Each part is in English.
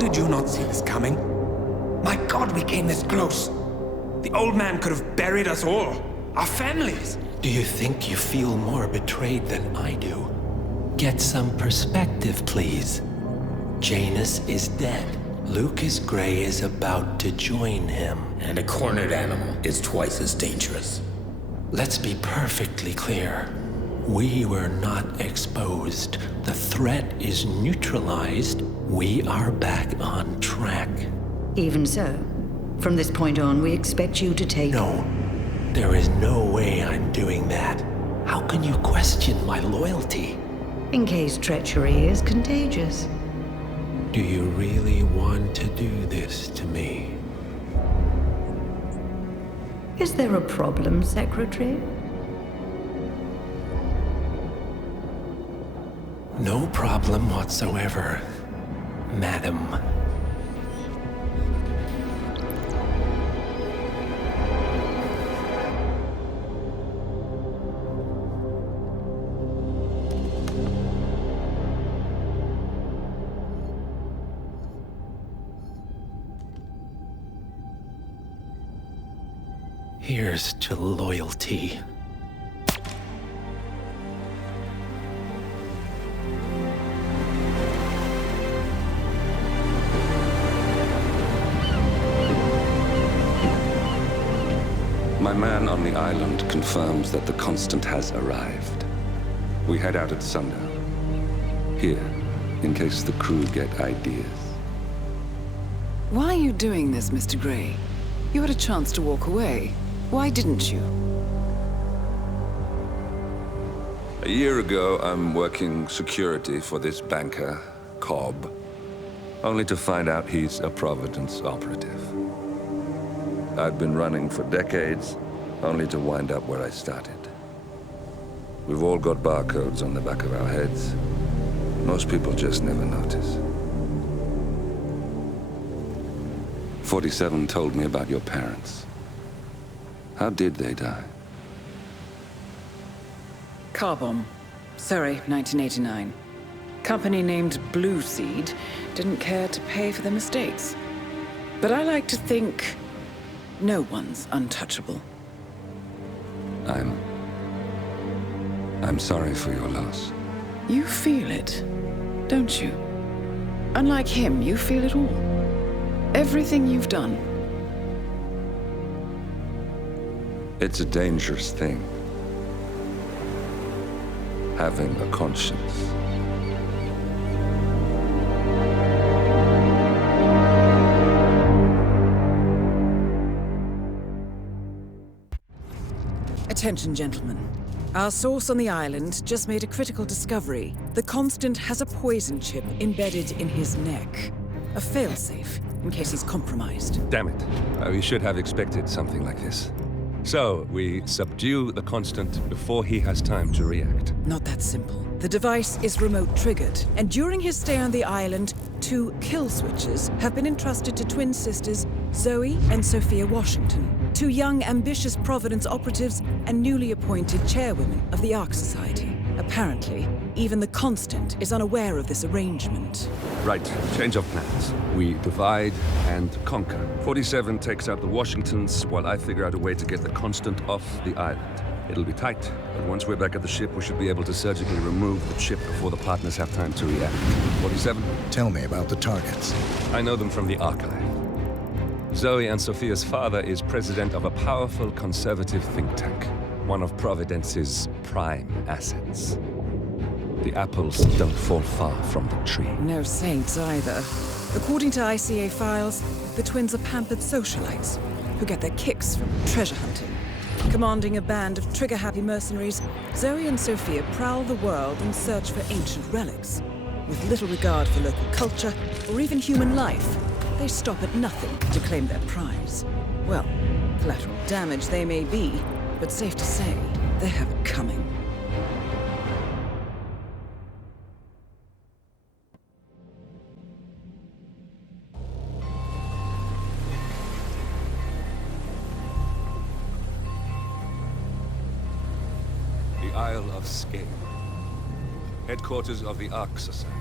did you not see this coming? My God, we came this close. The old man could have buried us all. Our families. Do you think you feel more betrayed than I do? Get some perspective, please. Janus is dead. Lucas Gray is about to join him. And a cornered animal is twice as dangerous. Let's be perfectly clear. We were not exposed. The threat is neutralized. We are back on track. Even so, from this point on, we expect you to take... No, there is no way I'm doing that. How can you question my loyalty? In case treachery is contagious. Do you really want to do this to me? Is there a problem, Secretary? No problem whatsoever, Madam. Here's to loyalty. My man on the island confirms that the Constant has arrived. We head out at sundown. Here, in case the crew get ideas. Why are you doing this, Mr. Gray? You had a chance to walk away. Why didn't you? A year ago, I'm working security for this banker, Cobb, only to find out he's a Providence operative. I've been running for decades, only to wind up where I started. We've all got barcodes on the back of our heads. Most people just never notice. 47 told me about your parents. How did they die? Car bomb. Surrey, 1989. Company named Blue Seed didn't care to pay for their mistakes. But I like to think no one's untouchable. I'm sorry for your loss. You feel it, don't you? Unlike him, you feel it all. Everything you've done. It's a dangerous thing. Having a conscience. Attention, gentlemen. Our source on the island just made a critical discovery. The Constant has a poison chip embedded in his neck. A failsafe, in case he's compromised. Damn it. We should have expected something like this. So, we subdue the Constant before he has time to react. Not that simple. The device is remote-triggered, and during his stay on the island, 2 kill switches have been entrusted to twin sisters Zoe and Sophia Washington, 2 young, ambitious Providence operatives and newly appointed chairwomen of the Ark Society. Apparently, even the Constant is unaware of this arrangement. Right, change of plans. We divide and conquer. 47 takes out the Washingtons, while I figure out a way to get the Constant off the island. It'll be tight, but once we're back at the ship, we should be able to surgically remove the chip before the partners have time to react. 47? Tell me about the targets. I know them from the archive. Zoe and Sophia's father is president of a powerful conservative think tank, one of Providence's prime assets. The apples don't fall far from the tree. No saints either. According to ICA files, the twins are pampered socialites who get their kicks from treasure hunting. Commanding a band of trigger-happy mercenaries, Zoe and Sophia prowl the world in search for ancient relics. With little regard for local culture or even human life, they stop at nothing to claim their prize. Well, collateral damage they may be, but safe to say, they have it coming. The Isle of Skye, headquarters of the Ark Society.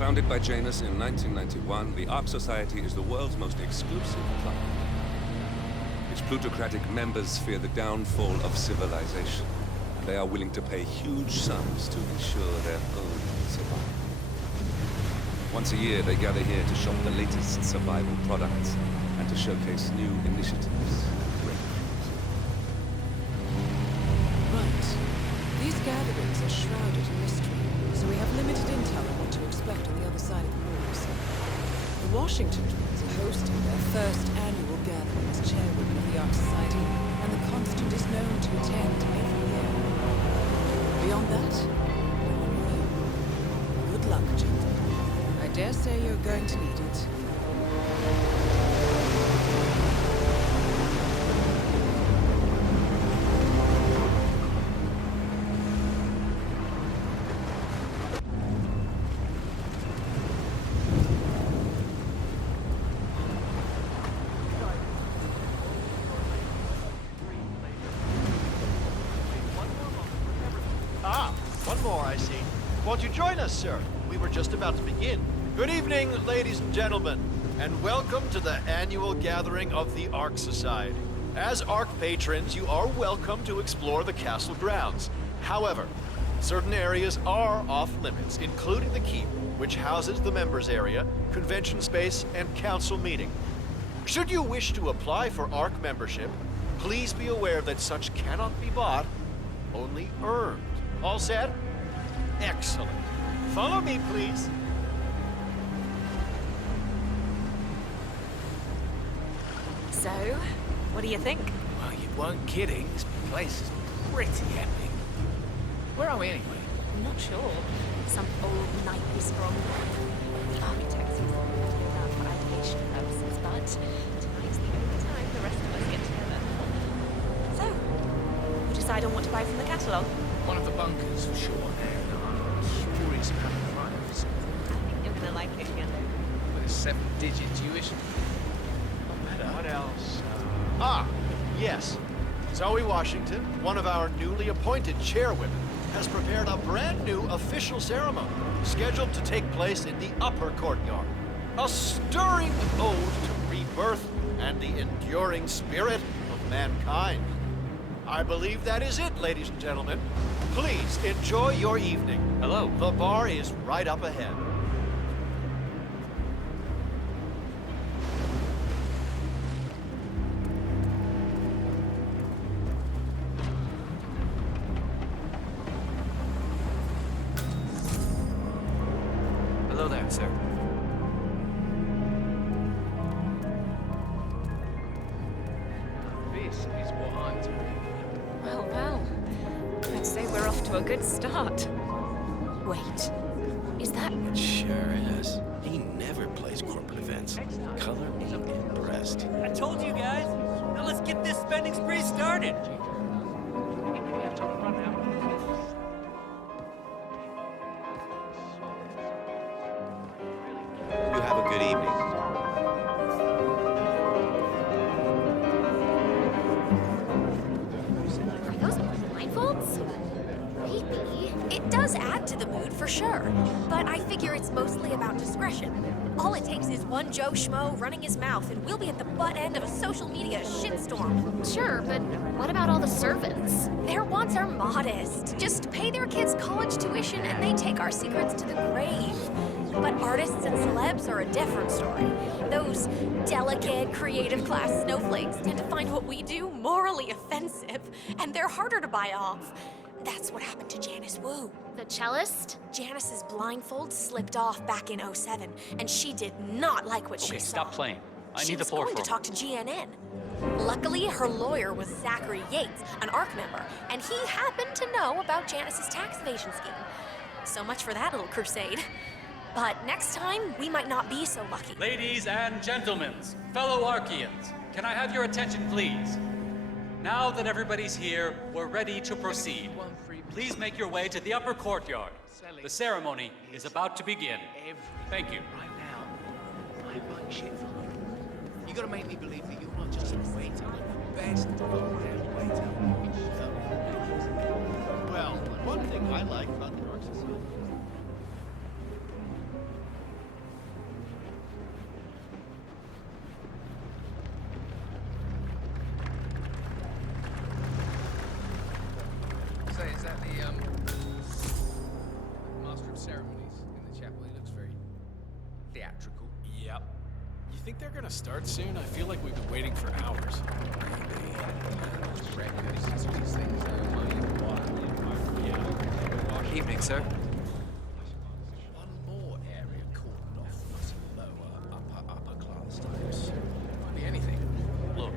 Founded by Janus in 1991, the Ark Society is the world's most exclusive club. Its plutocratic members fear the downfall of civilization, and they are willing to pay huge sums to ensure their own survival. Once a year, they gather here to shop the latest survival products and to showcase new initiatives. Right. These gatherings are shrouded in mystery, so we have limited intel on what to expect on the other side of the walls. The Washington twins are hosting their first annual gathering as chairwomen of the Ark Society, and the Constant is known to attend every year. Beyond that, you're on your own. Good luck, gentlemen. I dare say you're going to need it. One more, I see. Won't you join us, sir? We were just about to begin. Good evening, ladies and gentlemen, and welcome to the annual gathering of the Ark Society. As Ark patrons, you are welcome to explore the castle grounds. However, certain areas are off limits, including the keep, which houses the members area, convention space, and council meeting. Should you wish to apply for Ark membership, please be aware that such cannot be bought, only earned. All set? Excellent. Follow me, please. So, what do you think? Well, you weren't kidding. This place is pretty epic. Where are we anyway? I'm not sure. Some old knightly stronghold. The architects use it out for aviation purposes, but tonight's the only time the rest of us get together. So, you decide on what to buy from the catalogue? One of the bunkers, for sure. I'm curious about the price. I think you're gonna like it again. With a 7-digit tuition. Not better. What else? Yes. Zoe Washington, one of our newly appointed chairwomen, has prepared a brand new official ceremony scheduled to take place in the upper courtyard. A stirring ode to rebirth and the enduring spirit of mankind. I believe that is it, ladies and gentlemen. Please enjoy your evening. Hello. The bar is right up ahead. Hello there, sir. This is what I'm talking about. Well, I'd say we're off to a good start. Wait, is that... Sure is. He never plays corporate events. Color me impressed. I told you guys. Now let's get this spending spree started. You have a good evening. Are those blindfolds? Maybe. It does add to the mood for sure, but I figure it's mostly about discretion. All it takes is one Joe Schmo running his mouth, and we'll be at the butt end of a social media shitstorm. Sure, but what about all the servants? Their wants are modest. Just pay their kids college tuition, and they take our secrets to the grave. But artists and celebs are a different story. Those delicate, creative class snowflakes tend to find what we do morally offensive, and they're harder to buy off. That's what happened to Janice Wu. The cellist? Janice's blindfold slipped off back in '07, and she did not like what she saw. Stop playing. I She need the was floor going for to talk to GNN. Luckily, her lawyer was Zachary Yates, an ARC member, and he happened to know about Janice's tax evasion scheme. So much for that little crusade. But next time, we might not be so lucky. Ladies and gentlemen, fellow Archeans, can I have your attention, please? Now that everybody's here, we're ready to proceed. Please make your way to the upper courtyard. The ceremony is about to begin. Thank you. Right now, I buy shit for you. You gotta make me believe that you're not just a waiter, but the best goddamn waiter. Well, one thing I like about the Ark Society. ceremonies in the chapel. He looks very theatrical. Yep. You think they're gonna start soon? I feel like we've been waiting for hours. Evening, sir. One more area cordoned off, not lower, upper class types. Could be anything. Look,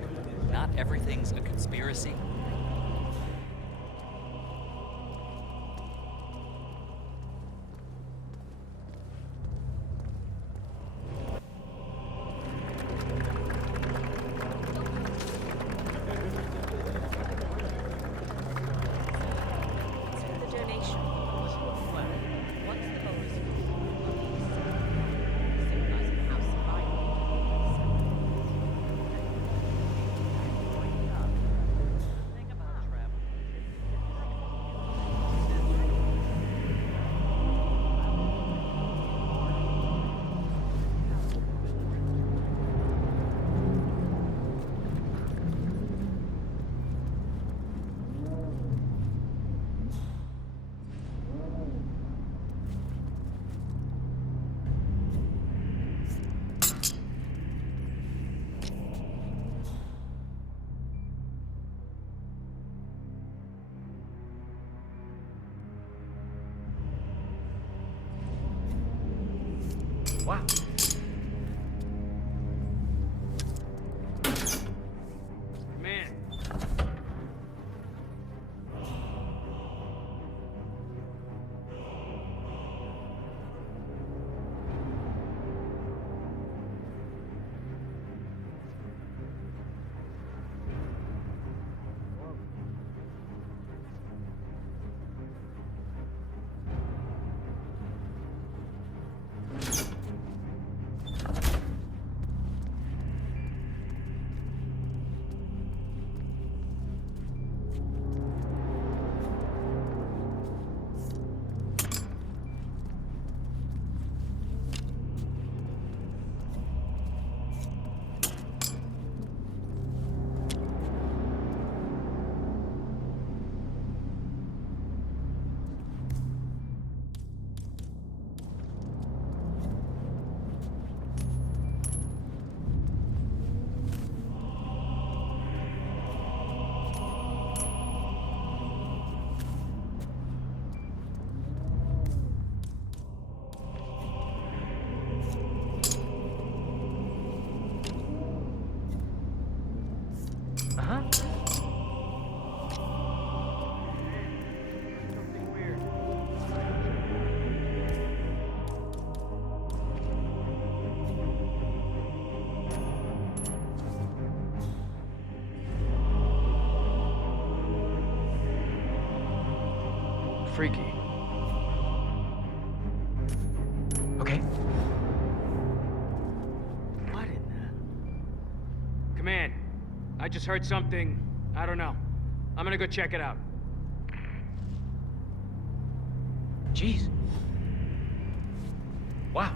not everything's a conspiracy. Wow. Man. Freaky. Okay. What in the... Command, I just heard something. I don't know. I'm gonna go check it out. Jeez. Wow.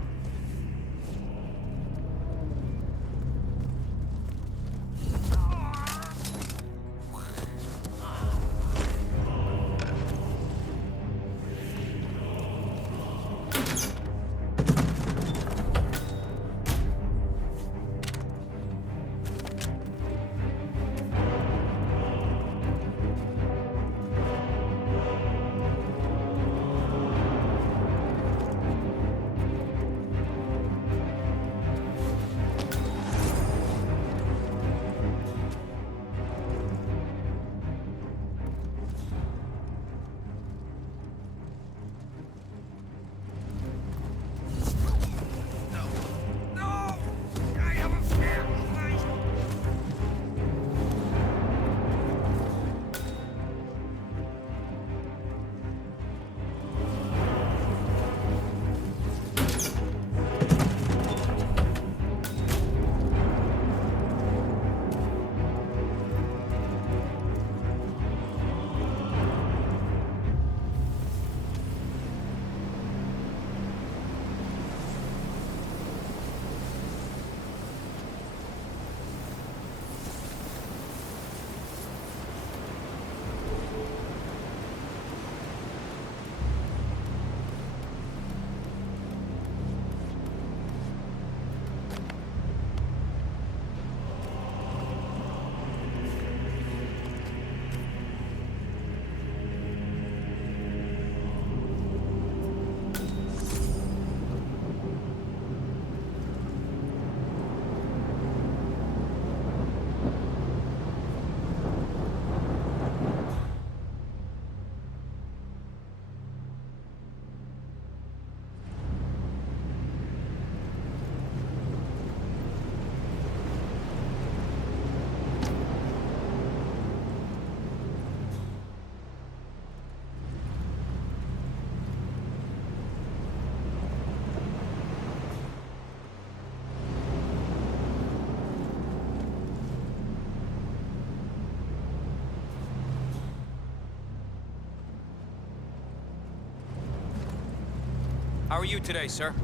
How are you today, sir?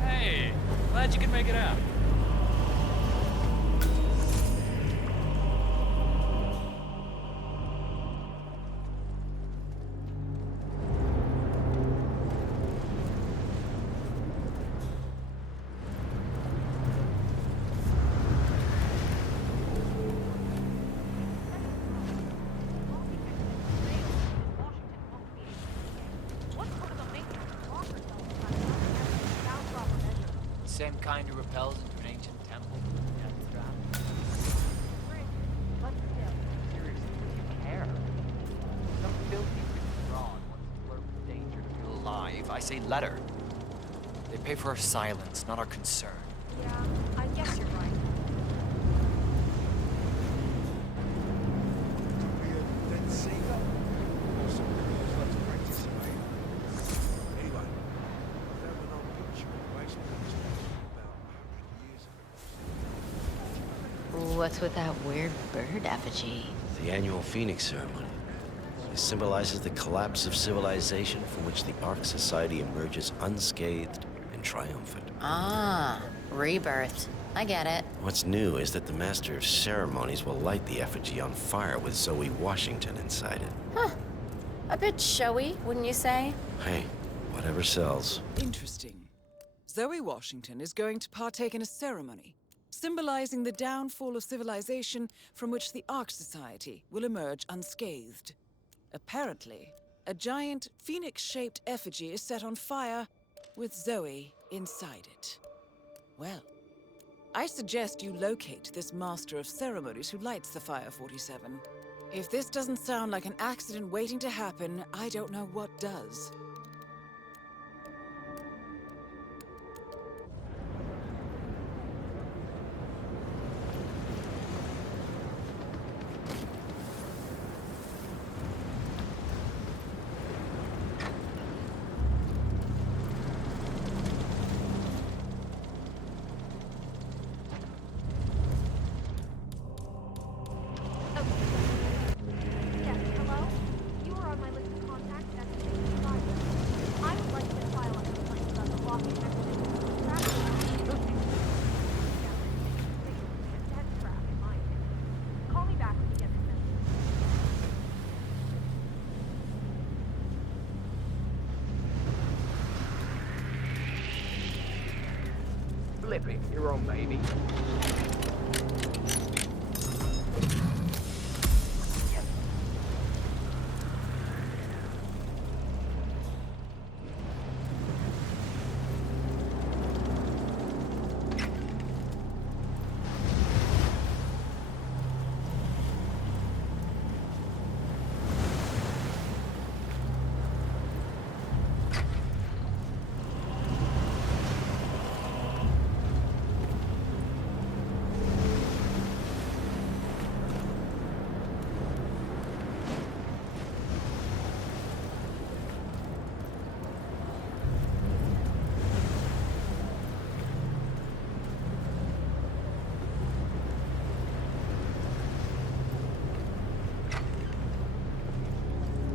Hey, glad you could make it out. Same kind who repels into an ancient temple. Seriously, do you care? Some filthy fraud wants to flirt with danger to feel alive. I say let her. They pay for our silence, not our concern. Yeah, I guess you're right. What's with that weird bird effigy? The annual Phoenix ceremony. It symbolizes the collapse of civilization from which the Ark Society emerges unscathed and triumphant. Ah, rebirth. I get it. What's new is that the Master of Ceremonies will light the effigy on fire with Zoe Washington inside it. Huh. A bit showy, wouldn't you say? Hey, whatever sells. Interesting. Zoe Washington is going to partake in a ceremony symbolizing the downfall of civilization from which the Ark Society will emerge unscathed. Apparently, a giant phoenix-shaped effigy is set on fire with Zoe inside it. Well, I suggest you locate this Master of Ceremonies who lights the Fire 47. If this doesn't sound like an accident waiting to happen, I don't know what does. Yes, hello? You are on my list of contacts at the State Advisor. I would like to file a complaint about the rocket expedition. That's dead trap, in my opinion. Call me back when you get this message. Flip it, you're on, baby.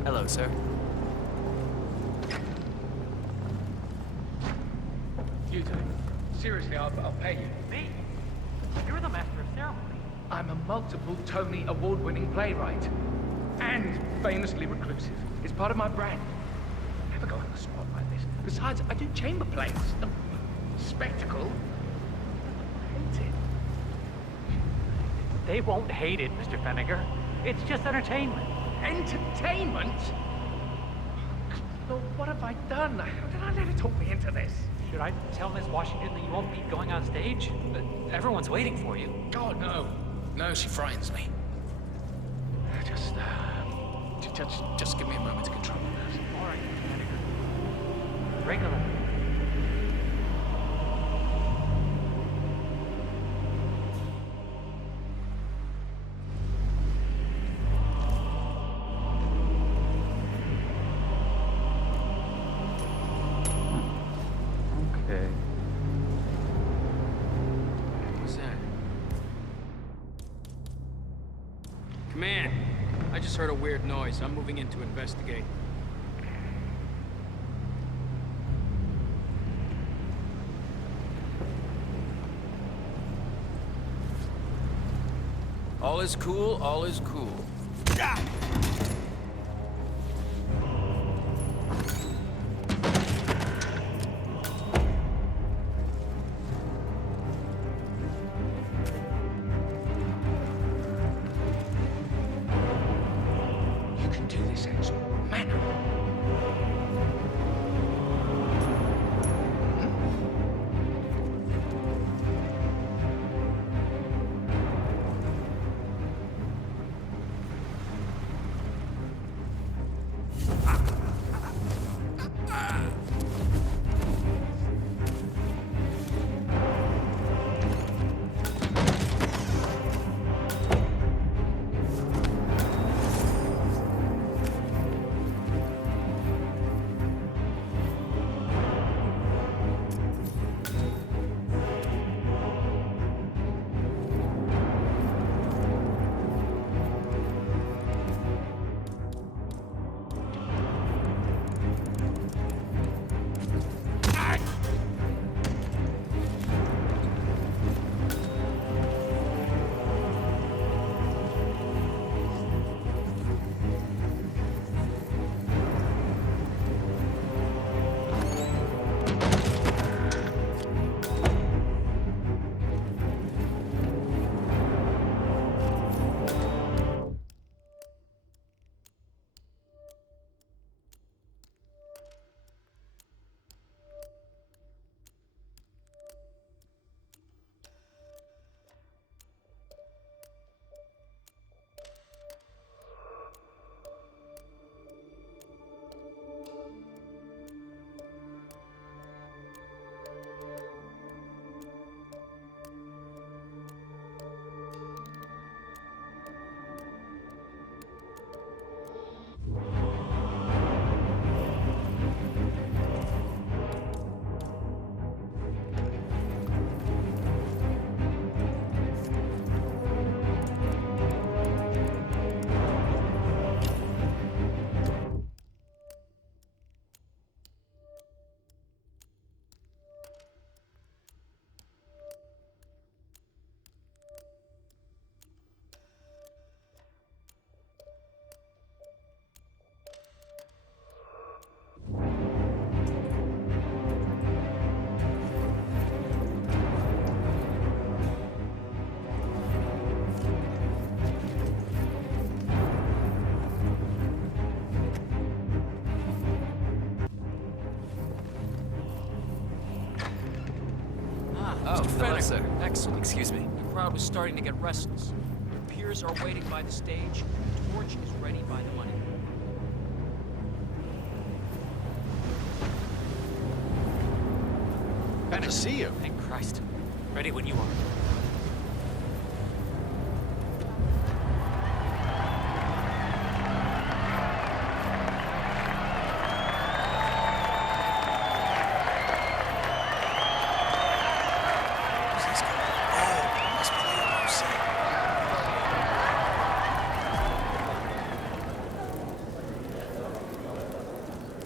Hello, sir. You do. Seriously, I'll pay you. Me? You're the Master of Ceremony. I'm a multiple Tony award-winning playwright. And famously reclusive. It's part of my brand. Never go on the spot like this. Besides, I do chamber plays. Spectacle. I hate it. They won't hate it, Mr. Feniger. It's just entertainment. Entertainment? Lord, what have I done? How did I let her talk me into this? Should I tell Miss Washington that you won't be going on stage? Everyone's waiting for you. God, no. No, she frightens me. Just give me a moment to control my nerves. All right, Mr. Feniger. regular. Okay. What's that? Command! I just heard a weird noise. I'm moving in to investigate. All is cool, all is cool. You can do this, Axel. Man up. Mr. Fennick. sir. Excellent. Excuse me. The crowd was starting to get restless. Your peers are waiting by the stage. The torch is ready by the money. Good to see you. Thank Christ. Ready when you are.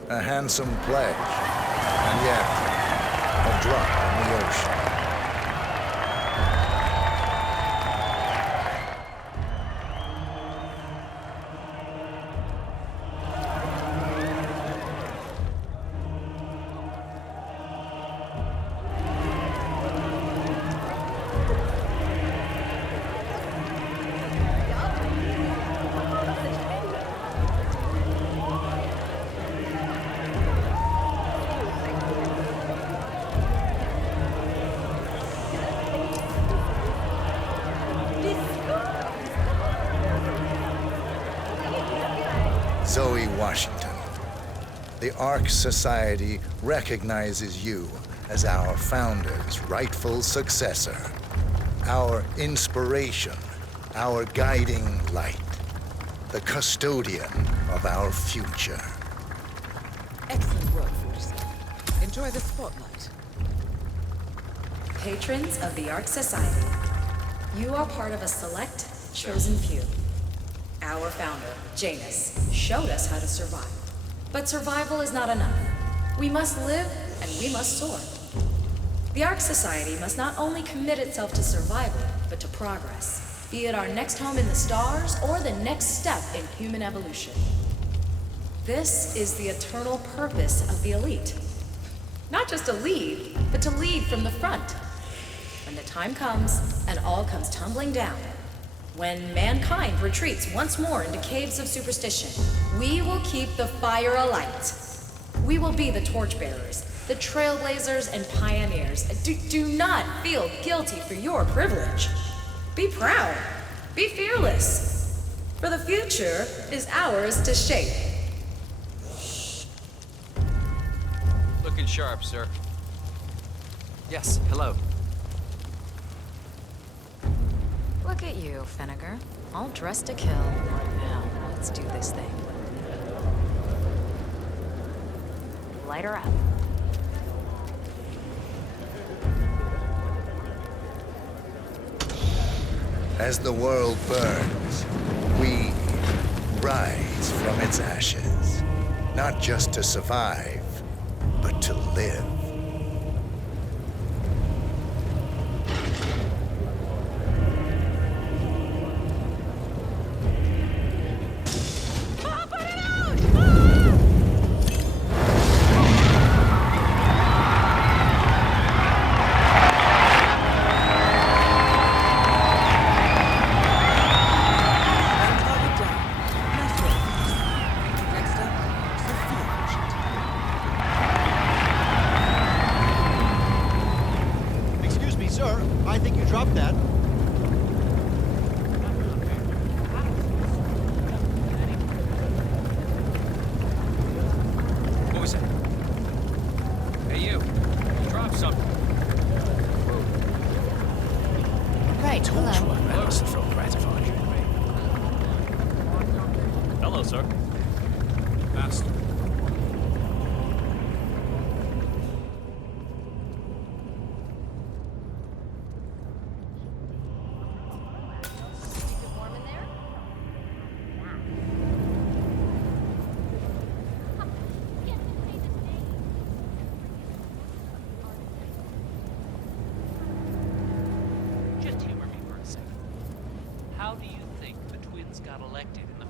A handsome pledge, and yet a drop in the ocean. Zoe Washington. the Ark Society recognizes you as our founder's rightful successor, our inspiration, our guiding light, the custodian of our future. Excellent work, 47. Enjoy the spotlight. Patrons of the Ark Society, you are part of a select, chosen few. Our founder, Janus, showed us how to survive. But survival is not enough. We must live and we must soar. The Ark Society must not only commit itself to survival, but to progress, be it our next home in the stars or the next step in human evolution. This is the eternal purpose of the elite. Not just to lead, but to lead from the front. When the time comes and all comes tumbling down, when mankind retreats once more into caves of superstition, we will keep the fire alight. We will be the torchbearers, the trailblazers and pioneers. Do not feel guilty for your privilege. Be proud. Be fearless. For the future is ours to shape. Looking sharp, sir. Yes, hello. Look at you, Finnegar. All dressed to kill. Now, let's do this thing. Light her up. As the world burns, we rise from its ashes, not just to survive, but to live.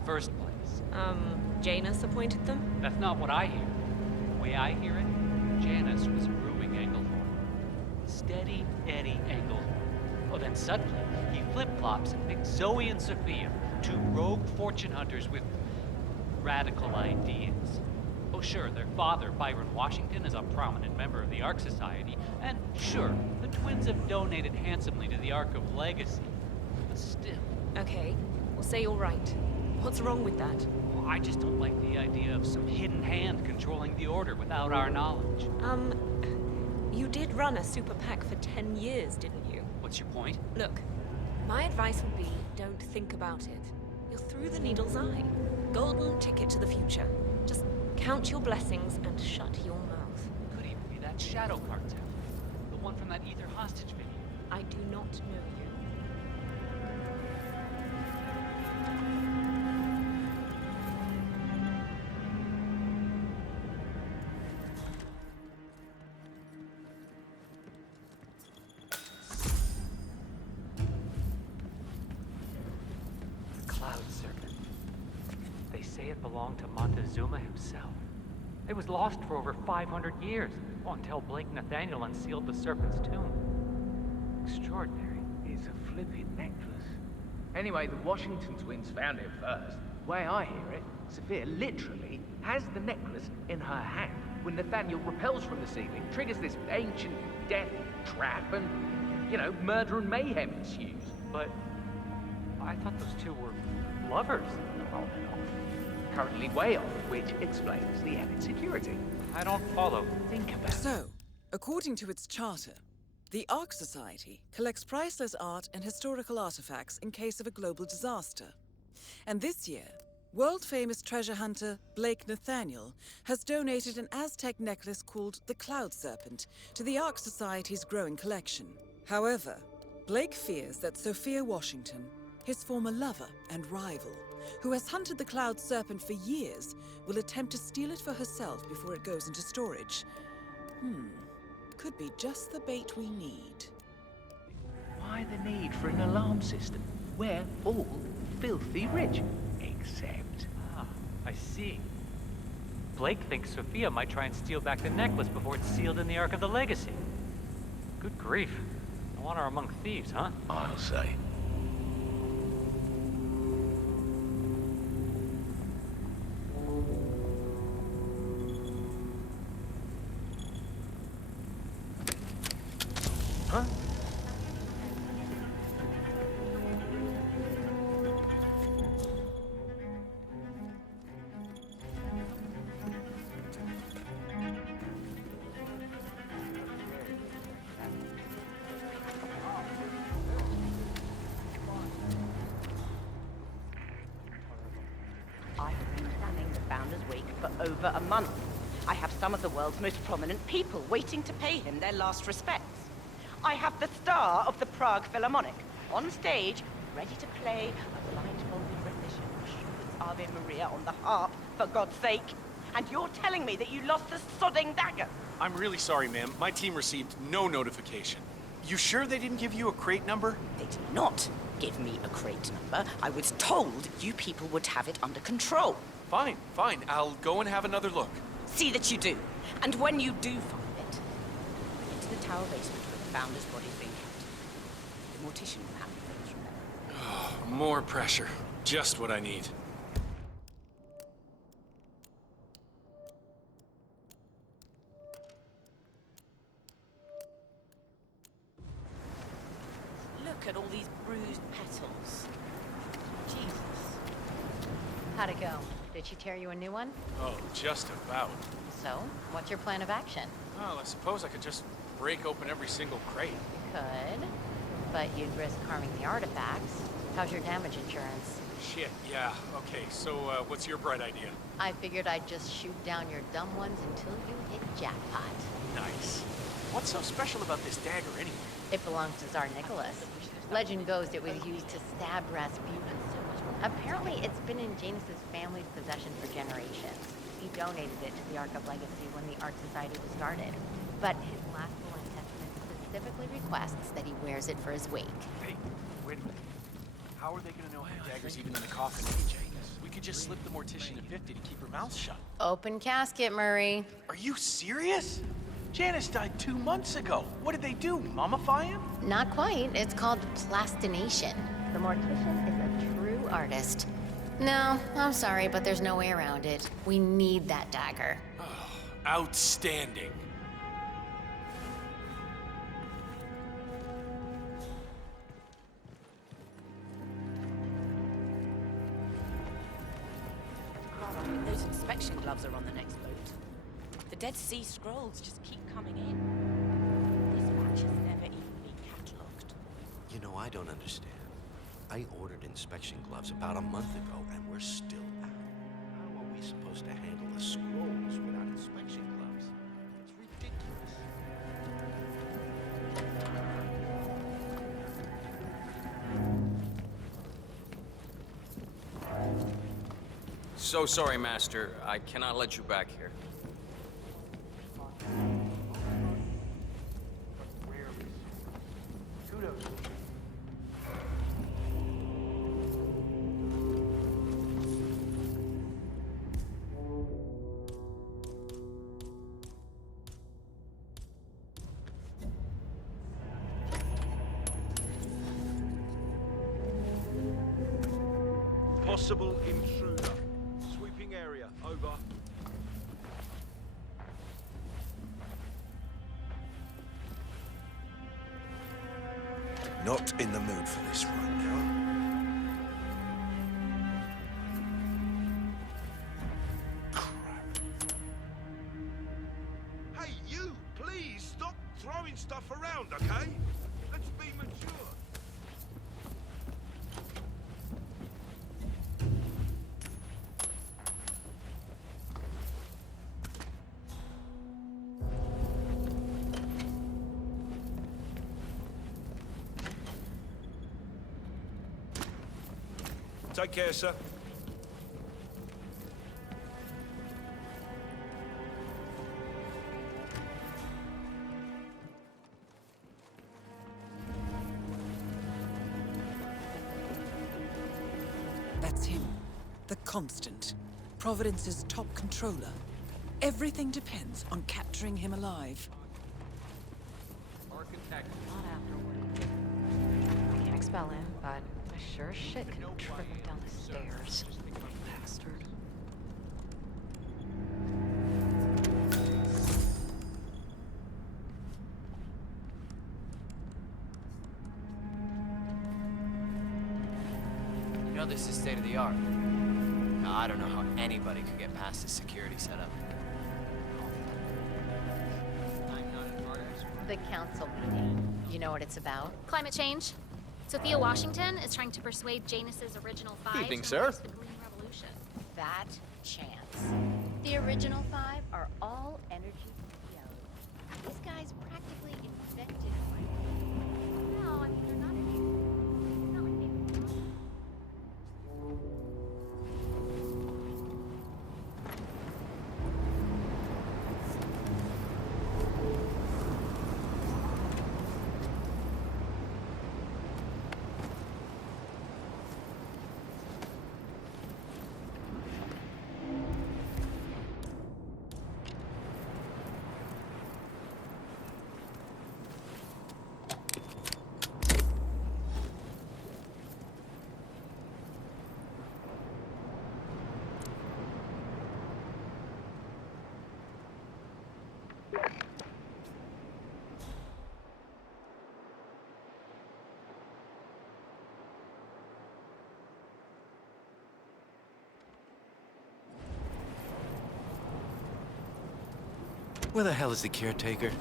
First place. Janus appointed them? That's not what I hear. The way I hear it, Janus was brewing Englehorn. Steady Eddie Englehorn. Oh, then suddenly, he flip-flops and picks Zoe and Sophia, two rogue fortune hunters with radical ideas. Oh, sure, their father, Byron Washington, is a prominent member of the Ark Society, and sure, the twins have donated handsomely to the Ark of Legacy. But still. Okay, we'll say you're right. What's wrong with that? Well, I just don't like the idea of some hidden hand controlling the Order without our knowledge. You did run a super PAC for 10 years, didn't you? What's your point? Look, my advice would be, don't think about it. You're through the needle's eye. Golden ticket to the future. Just count your blessings and shut your mouth. Could even be that Shadow Cartel. The one from that Ether hostage video. I do not know you. Belonged to Montezuma himself. It was lost for over 500 years, until Blake Nathaniel unsealed the Serpent's tomb. Extraordinary. It's a flippin' necklace. Anyway, the Washington twins found it first. The way I hear it, Sophia literally has the necklace in her hand when Nathaniel repels from the ceiling, triggers this ancient death trap, and, you know, murder and mayhem ensues. But I thought those two were lovers on and off. Currently way off, which explains the added security. I don't follow. Think about it. So, according to its charter, the Ark Society collects priceless art and historical artifacts in case of a global disaster. And this year, world-famous treasure hunter Blake Nathaniel has donated an Aztec necklace called the Cloud Serpent to the Ark Society's growing collection. However, Blake fears that Sophia Washington, his former lover and rival, who has hunted the Cloud Serpent for years, will attempt to steal it for herself before it goes into storage. Could be just the bait we need. Why the need for an alarm system? We're all filthy rich. Except... Ah, I see. Blake thinks Sophia might try and steal back the necklace before it's sealed in the Ark of the Legacy. Good grief. I want her among thieves, huh? I'll say. Huh? I have been planning the Founders Week for over a month. I have some of the world's most prominent people waiting to pay him their last respects. I have the star of the Prague Philharmonic on stage, ready to play a blindfolded rendition of Schubert's Ave Maria on the harp, for God's sake. And you're telling me that you lost the sodding dagger? I'm really sorry, ma'am. My team received no notification. You sure they didn't give you a crate number? They did not give me a crate number. I was told you people would have it under control. Fine, fine. I'll go and have another look. See that you do. And when you do find it, bring it to the tower basement where the Founder's body's being kept. The mortician will handle things from there. Oh, more pressure. Just what I need. Look at all these bruised petals. Jesus. How'd it go? Did she tear you a new one? Oh, just about. So, what's your plan of action? Well, I suppose I could just break open every single crate. Could, but you'd risk harming the artifacts. How's your damage insurance? Shit, yeah. Okay, so what's your bright idea? I figured I'd just shoot down your dumb ones until you hit jackpot. Nice. What's so special about this dagger anyway? It belongs to Tsar Nicholas. Legend goes it was used to stab Rasputin. Apparently, it's been in Janus's family's possession for generations. He donated it to the Ark of Legacy when the Ark Society was started. But his last will and testament specifically requests that he wears it for his wake. Hey, wait a minute. How are they gonna know the dagger's even in the coffin? We could just slip the mortician a 50 to keep her mouth shut. Open casket, Murray. Are you serious? Janus died 2 months ago. What did they do, mummify him? Not quite. It's called plastination. The mortician is a true artist. No, I'm sorry, but there's no way around it. We need that dagger. Oh, outstanding. Those inspection gloves are on the next boat. The Dead Sea Scrolls just keep coming in. This match has never even been catalogued. You know, I don't understand. I ordered inspection gloves about a month ago, and we're still out. How are we supposed to handle the scrolls without inspection gloves? It's ridiculous. So sorry, Master. I cannot let you back here. Kudos. Possible intruder. Sweeping area. Over. Not in the mood for this right now. Take care, sir. That's him. The Constant. Providence's top controller. Everything depends on capturing him alive. Architect. Not after what he did. I can't expel him, but I sure as shit can trip him down the stairs. Bastard. You know this is state of the art. I don't know how anybody could get past this security setup. The council meeting. You know what it's about? Climate change. Sophia Washington is trying to persuade Janus's original five Evening, to sir. embrace the Green Revolution. That chance. The original five are all energy CEOs. These guys practically invented climate. No, I mean, they're not idiots. It's not like they... Where the hell is the caretaker?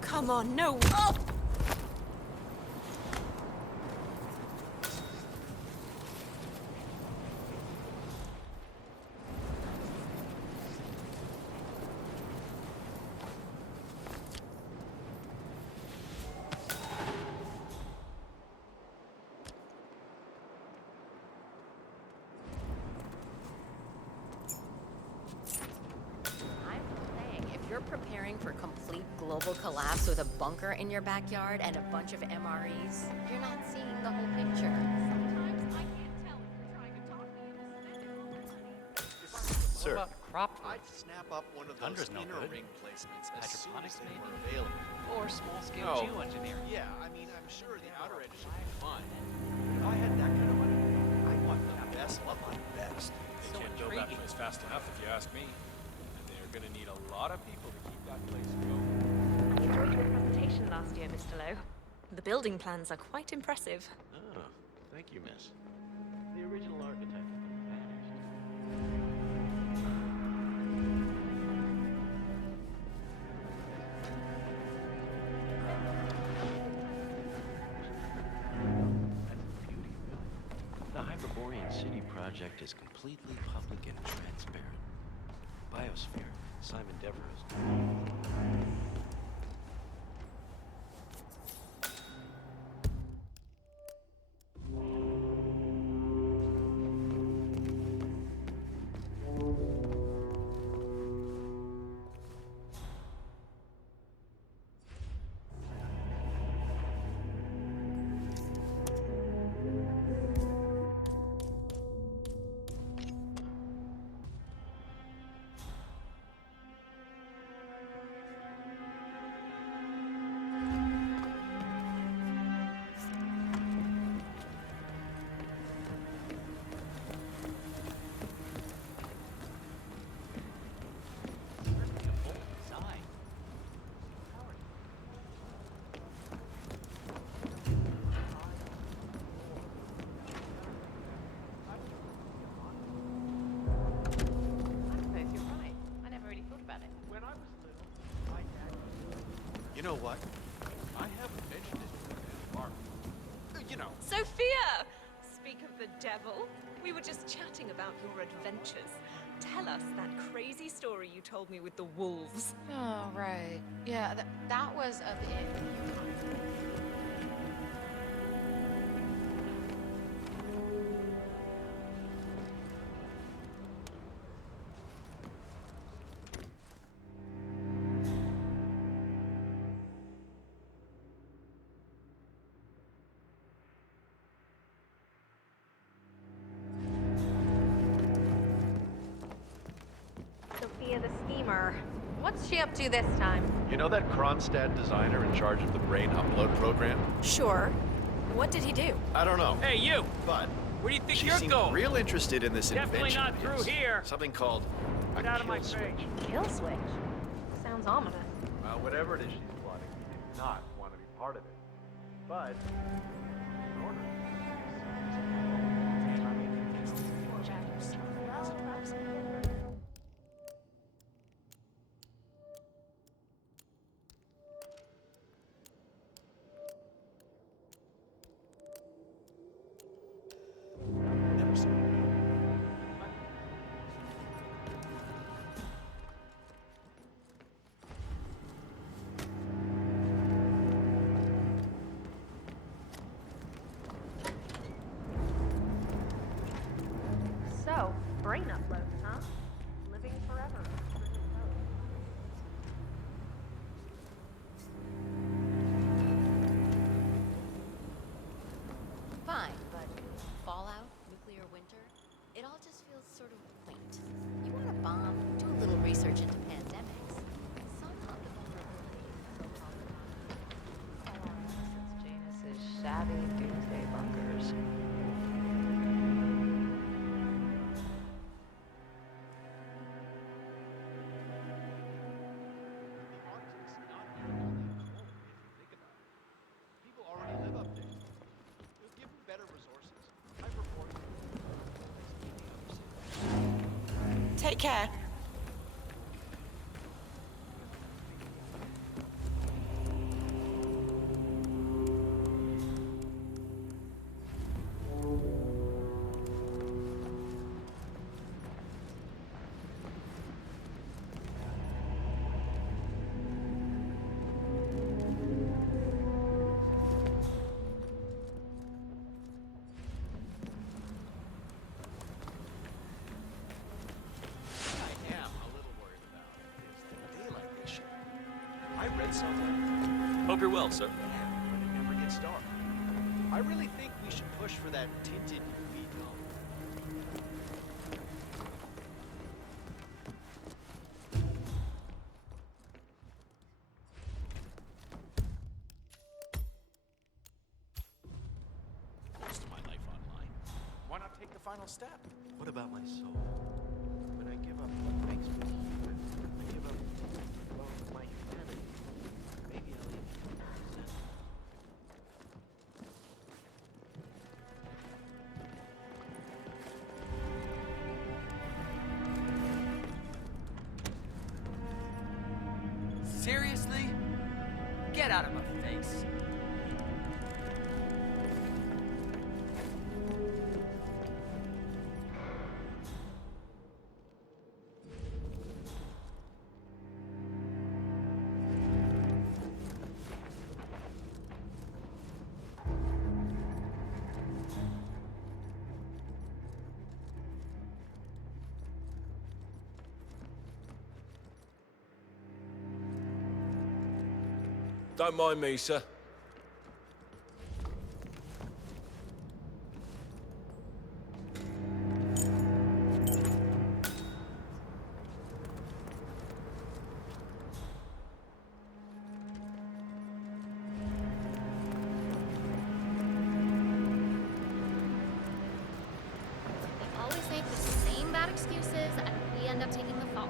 Come on, no! Oh! I'm saying, if you're preparing for complete global collapse with a bunker in your backyard and a bunch of MREs, you're not seeing the whole picture. Sometimes I can't tell if you're trying to talk me into spending Sir, What about crop I'd snap up one of those Tundra's no inner good. ring placements as soon as Hydroponics, they maybe? were available. Or small-scale Oh. geoengineering. Yeah, I mean, I'm sure the outer edge should be fine. If I had that kind of money, I want the best of my best. They So can't build that intriguing. place fast enough, if you ask me. And they're gonna need a lot of people to keep that place going. I enjoyed your presentation last year, Mr. Lowe. The building plans are quite impressive. Oh, thank you, miss. The original architect vanished. The Hyperborean City project is completely public and transparent. Biosphere, Simon Devereux. know what? I haven't mentioned it to Mark. You know. Sophia! Speak of the devil. We were just chatting about your adventures. Tell us that crazy story you told me with the wolves. Oh, right. Yeah, that was a bit. Sophia the schemer. What's she up to this time? You know that Kronstadt designer in charge of the brain upload program? Sure. What did he do? I don't know. Hey, you! But Where do you think she you're seemed going? real interested in this Definitely invention. not through here. Something called a Get out of my kill switch. face. Kill switch. Sounds ominous. Well, whatever it is she's plotting, we did not want to be part of it. But in order So, brain upload, huh? Living forever. Fine, but fallout, nuclear winter, it all just feels sort of quaint. You want a bomb, do a little research into pandemics. Some of the vulnerabilities Since Janus's shabby doomsday bunkers. people already live up there. You'll give them better resources. I report. Take care. I am a little worried about is the daylight issue. I read something. Hope you're well, sir. Yeah, but it never gets dark. I really think we should push for that tinted UV tone. Most of my life online. Why not take the final step? What about my soul? When I give up what makes me human, I give up, well, my humanity. Maybe I'll even resent it. Seriously? Get out of my face. Don't mind me, sir. They always make the same bad excuses, and we end up taking the fall.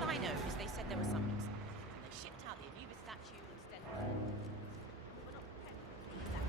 All I know is they said there was some new stuff, and they shipped out the Anubis statue instead of... We're not prepared for that.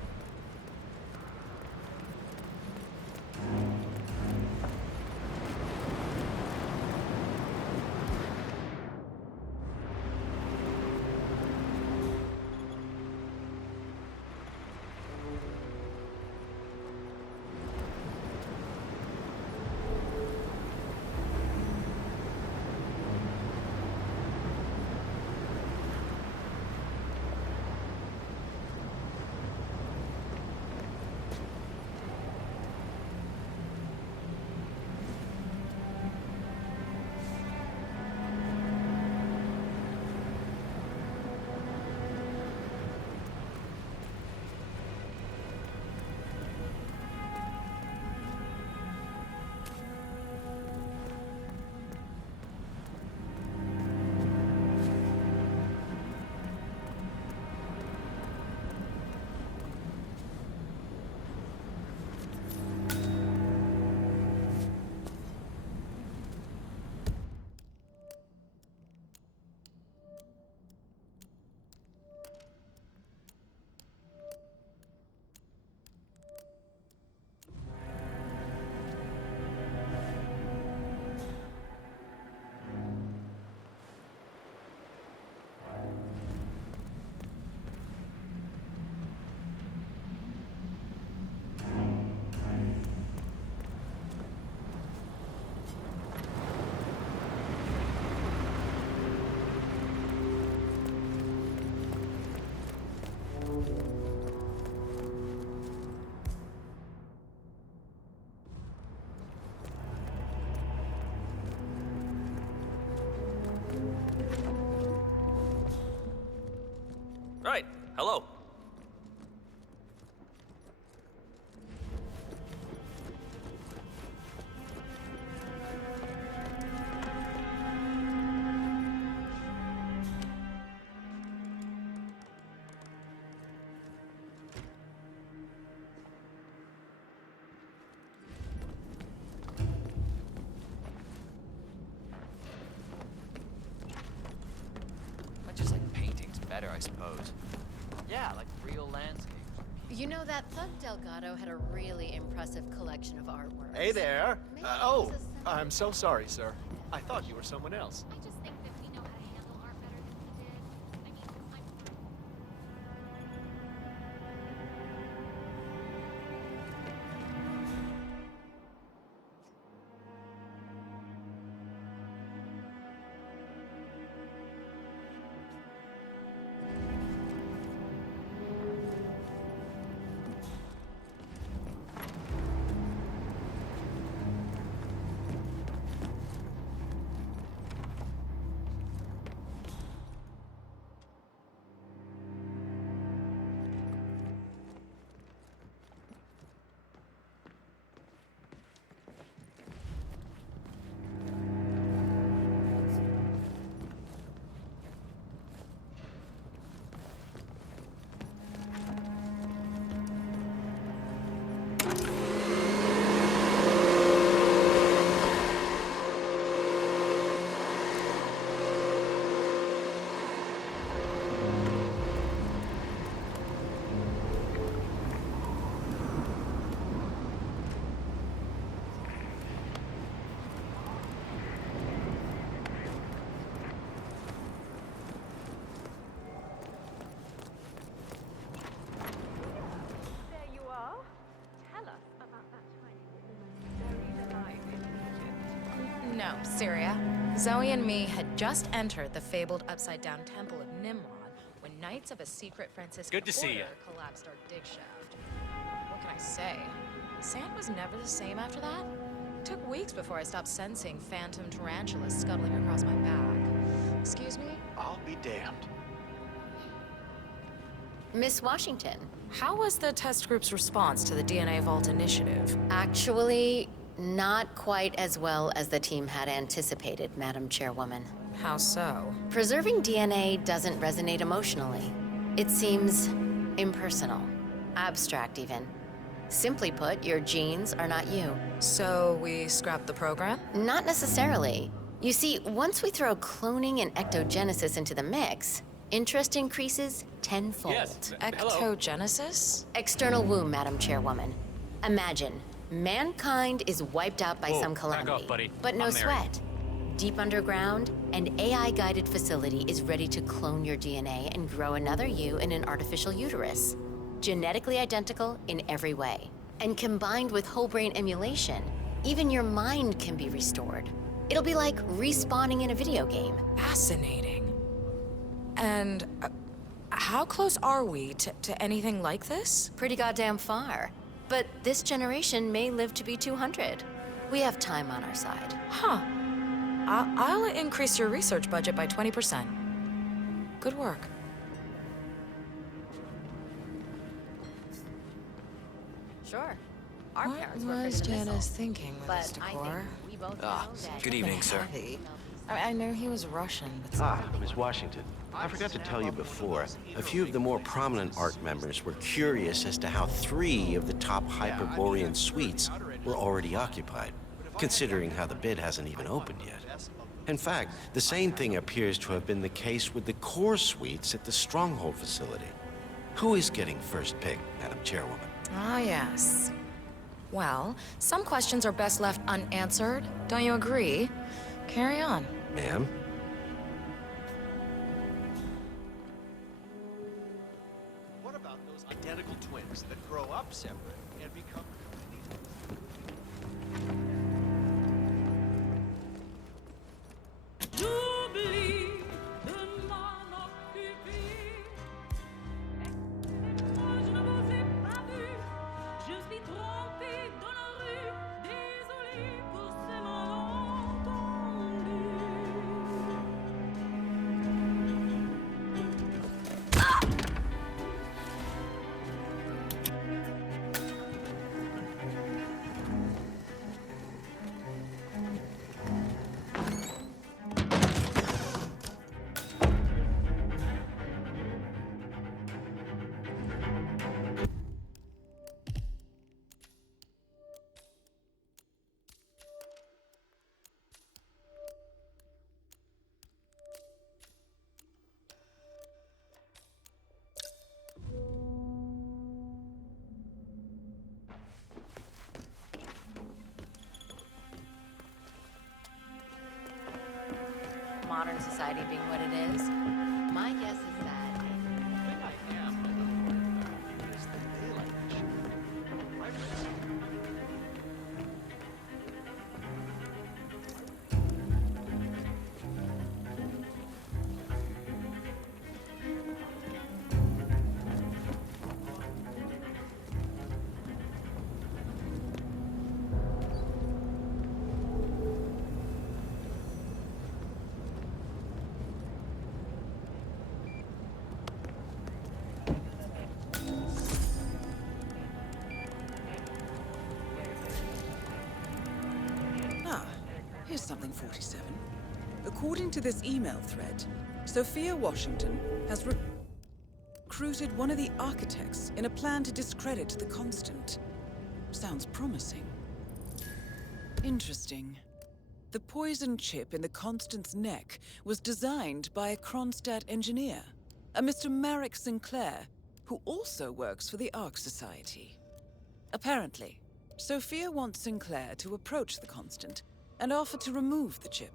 Hello. I just like paintings better, I suppose. Yeah, like real landscapes. You know, that Thug Delgado had a really impressive collection of artwork. Hey there. Oh, I'm so sorry, sir. I thought you were someone else. I just think that we know how to handle art better than he did. I mean, There you are. Tell us about that time you were almost buried alive in Egypt. No, Syria. Zoe and me had just entered the fabled upside-down temple of Nimrod when knights of a secret Franciscan Good to see order ya. collapsed our dig shaft. What can I say? Sand was never the same after that. It took weeks before I stopped sensing phantom tarantulas scuttling across my back. Excuse me? I'll be damned. Miss Washington. How was the test group's response to the DNA Vault initiative? Actually, not quite as well as the team had anticipated, Madam Chairwoman. How so? Preserving DNA doesn't resonate emotionally. It seems impersonal, abstract even. Simply put, your genes are not you. So we scrapped the program? Not necessarily. You see, once we throw cloning and ectogenesis into the mix, interest increases tenfold. Yes, Ectogenesis? External womb, Madam Chairwoman. Imagine, mankind is wiped out by Whoa, some back calamity. off, buddy. But no I'm married. sweat. Deep underground, an AI-guided facility is ready to clone your DNA and grow another you in an artificial uterus. Genetically identical in every way. And combined with whole brain emulation, even your mind can be restored. It'll be like respawning in a video game. Fascinating. And how close are we to anything like this? Pretty goddamn far. But this generation may live to be 200. We have time on our side. Huh. I'll increase your research budget by 20%. Good work. Sure. Our What parents were was afraid of the Janice missile. thinking with But this I decor? think we both know that... Good evening, sir. Heavy. I knew he was Russian, but... Miss Washington. I forgot to tell you before, a few of the more prominent ARC members were curious as to how 3 of the top Hyperborean suites were already occupied, considering how the bid hasn't even opened yet. In fact, the same thing appears to have been the case with the core suites at the Stronghold facility. Who is getting first pick, Madam Chairwoman? Ah, yes. Well, some questions are best left unanswered. Don't you agree? Carry on. Ma'am? What about those identical twins that grow up separate and become Society being what it is, my guess is that... Here's something, 47. According to this email thread, Sophia Washington has recruited one of the architects in a plan to discredit the Constant. Sounds promising. Interesting. The poison chip in the Constant's neck was designed by a Kronstadt engineer, a Mr. Marek Sinclair, who also works for the Ark Society. Apparently, Sophia wants Sinclair to approach the Constant and offer to remove the chip.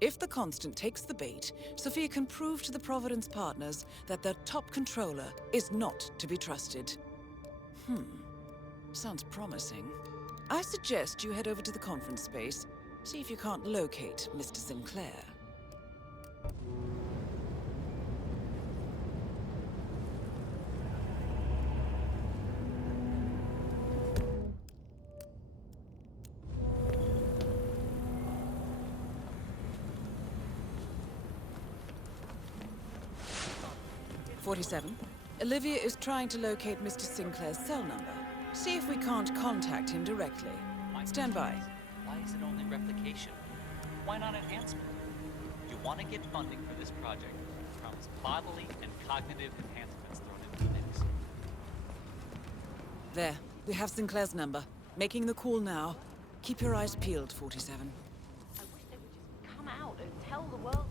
If the Constant takes the bait, Sophia can prove to the Providence partners that their top controller is not to be trusted. Sounds promising. I suggest you head over to the conference space, see if you can't locate Mr. Sinclair. "47. Olivia is trying to locate Mr. Sinclair's cell number. See if we can't contact him directly. Stand by. Why is it only replication? Why not enhancement? You want to get funding for this project, promise bodily and cognitive enhancements thrown into the mix. There, we have Sinclair's number. Making the call now. Keep your eyes peeled, 47. I wish they would just come out and tell the world.